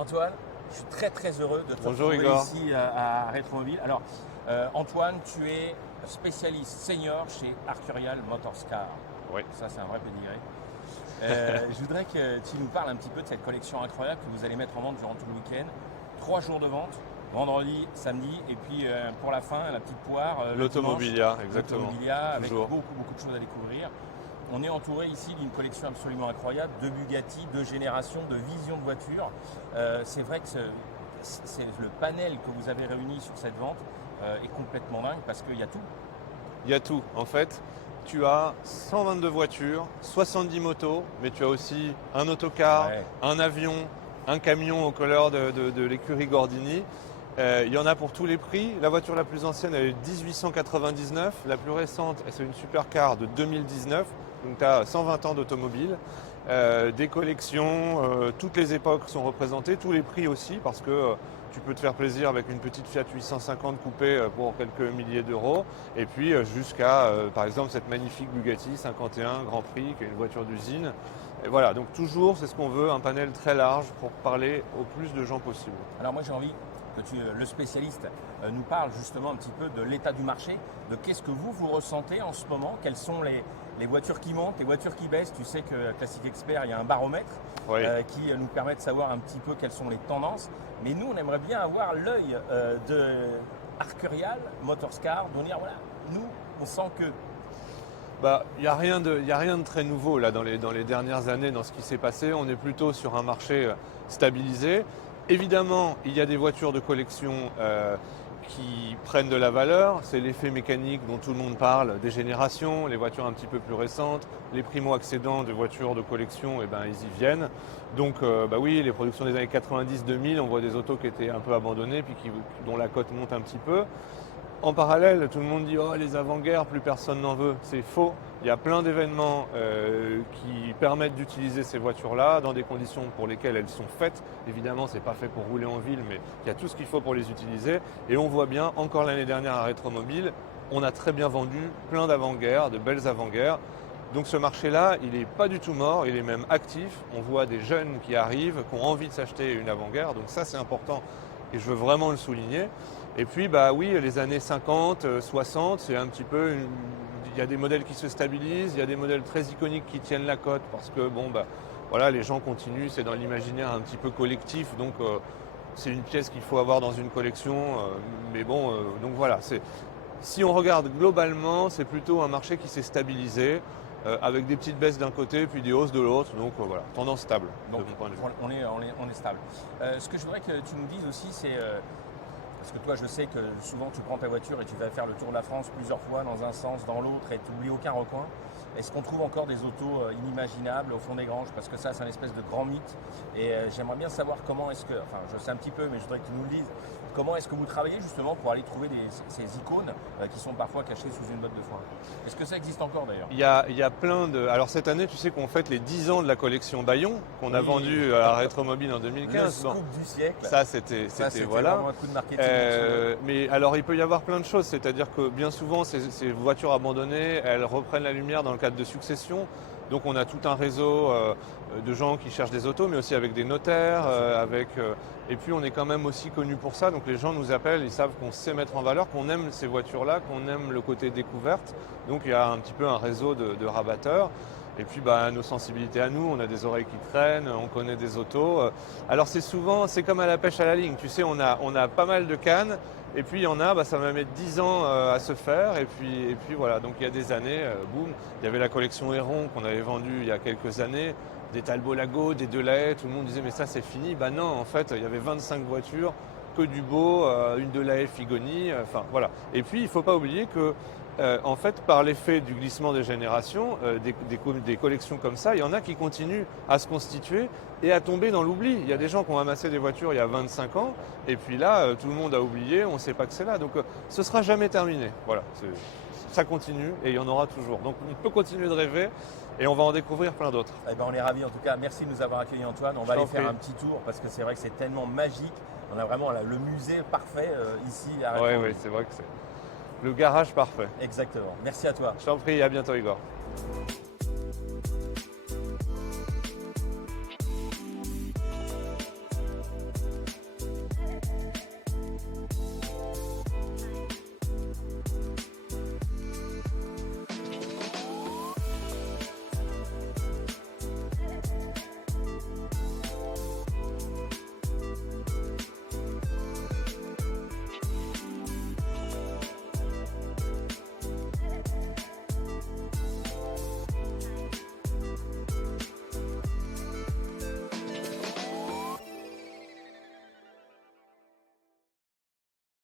Antoine, je suis très heureux de te Bonjour retrouver Igor. ici à Rétromobile. Alors, Antoine, tu es spécialiste senior chez Arcurial Motorscar. Oui. Ça, c'est un vrai pédigré. Je voudrais que tu nous parles un petit peu de cette collection incroyable que vous allez mettre en vente durant tout le week-end. 3 jours de vente, vendredi, samedi, et puis pour la fin, la petite poire, le L'automobilia, dimanche, exactement. l'automobilia, avec Toujours. beaucoup de choses à découvrir. On est entouré ici d'une collection absolument incroyable, de Bugatti, de générations, de visions de voitures. C'est vrai que c'est le panel que vous avez réuni sur cette vente est complètement dingue parce qu'il y a tout. Il y a tout. En fait, tu as 122 voitures, 70 motos, mais tu as aussi un autocar, Ouais. un avion, un camion aux couleurs de l'écurie Gordini. Il y en a pour tous les prix. La voiture la plus ancienne, elle est de 1899. La plus récente, c'est une supercar de 2019. Donc tu as 120 ans d'automobile. Des collections, toutes les époques sont représentées, tous les prix aussi, parce que tu peux te faire plaisir avec une petite Fiat 850 coupée pour quelques milliers d'euros. Et puis jusqu'à, par exemple, cette magnifique Bugatti 51 Grand Prix, qui est une voiture d'usine. Et voilà, donc toujours, c'est ce qu'on veut, un panel très large pour parler au plus de gens possible. Alors moi j'ai envie que tu, le spécialiste, nous parle justement un petit peu de l'état du marché, de qu'est-ce que vous ressentez en ce moment, quelles sont les voitures qui montent, les voitures qui baissent. Tu sais que Classic Expert, il y a un baromètre Oui. qui nous permet de savoir un petit peu quelles sont les tendances. Mais nous, on aimerait bien avoir l'œil de Arcurial Motorscar, de dire voilà, nous, on sent que Bah, il n'y a rien de très nouveau là dans les dernières années dans ce qui s'est passé. On est plutôt sur un marché stabilisé. Évidemment, il y a des voitures de collection qui prennent de la valeur. C'est l'effet mécanique dont tout le monde parle, des générations, les voitures un petit peu plus récentes, les primo-accédants de voitures de collection, eh ben, ils y viennent. Donc bah oui, les productions des années 90-2000, on voit des autos qui étaient un peu abandonnées puis dont la cote monte un petit peu. En parallèle, tout le monde dit oh les avant-guerres, plus personne n'en veut. C'est faux. Il y a plein d'événements qui permettent d'utiliser ces voitures-là dans des conditions pour lesquelles elles sont faites. Évidemment, c'est pas fait pour rouler en ville, mais il y a tout ce qu'il faut pour les utiliser. Et on voit bien, encore l'année dernière à Rétromobile, on a très bien vendu plein d'avant-guerres, de belles avant-guerres. Donc ce marché-là, il n'est pas du tout mort, il est même actif. On voit des jeunes qui arrivent, qui ont envie de s'acheter une avant-guerre. Donc ça, c'est important et je veux vraiment le souligner. Et puis, bah oui, les années 50, 60, c'est un petit peu, il y a des modèles qui se stabilisent, il y a des modèles très iconiques qui tiennent la cote parce que bon, bah voilà, les gens continuent, c'est dans l'imaginaire un petit peu collectif, donc c'est une pièce qu'il faut avoir dans une collection. Mais bon, donc voilà, si on regarde globalement, c'est plutôt un marché qui s'est stabilisé. Avec des petites baisses d'un côté puis des hausses de l'autre, donc voilà, tendance stable donc, de mon point de vue. on est stable. Ce que je voudrais que tu nous dises aussi, c'est parce que toi, je sais que souvent tu prends ta voiture et tu vas faire le tour de la France plusieurs fois dans un sens, dans l'autre, et tu n'oublies aucun recoin. Est-ce qu'on trouve encore des autos inimaginables au fond des granges? Parce que ça, c'est un espèce de grand mythe. Et j'aimerais bien savoir comment est-ce que, enfin, je sais un petit peu, mais je voudrais que tu nous le dises. Comment est-ce que vous travaillez justement pour aller trouver ces icônes qui sont parfois cachées sous une botte de foin? Est-ce que ça existe encore d'ailleurs? Il y a plein de. Alors cette année, tu sais qu'on fête les 10 ans de la collection Bayon, qu'on a Oui. vendue à Rétromobile en Le 2015. scoop du siècle. Ça, c'était voilà. Vraiment un coup de marketing. Mais alors, il peut y avoir plein de choses. C'est-à-dire que bien souvent, ces voitures abandonnées, elles reprennent la lumière dans le cadre de succession. Donc, on a tout un réseau de gens qui cherchent des autos, mais aussi avec des notaires, et puis on est quand même aussi connu pour ça. Donc, les gens nous appellent, ils savent qu'on sait mettre en valeur, qu'on aime ces voitures-là, qu'on aime le côté découverte. Donc, il y a un petit peu un réseau de rabatteurs. Et puis bah, nos sensibilités à nous, on a des oreilles qui traînent, on connaît des autos. Alors c'est comme à la pêche à la ligne, tu sais, on a pas mal de cannes, et puis il y en a, bah, ça va mettre 10 ans à se faire, et puis voilà, donc il y a des années, boum, il y avait la collection Héron qu'on avait vendue il y a quelques années, des Talbot Lago, des Delahaye, tout le monde disait mais ça c'est fini, bah non, en fait il y avait 25 voitures, que du beau, une Delahaye Figoni, enfin voilà. Et puis il ne faut pas oublier que en fait, par l'effet du glissement des générations, des collections comme ça, il y en a qui continuent à se constituer et à tomber dans l'oubli. Il y a des gens qui ont amassé des voitures il y a 25 ans, et puis là, tout le monde a oublié, on ne sait pas que c'est là. Donc, ce ne sera jamais terminé. Voilà, ça continue et il y en aura toujours. Donc, on peut continuer de rêver et on va en découvrir plein d'autres. Eh ben, on est ravis en tout cas. Merci de nous avoir accueillis Antoine. On va aller faire un petit tour parce que c'est vrai que c'est tellement magique. On a vraiment le musée parfait ici à Rétromobile. Oui, c'est vrai que c'est le garage parfait. Exactement. Merci à toi. Je t'en prie, à bientôt Igor.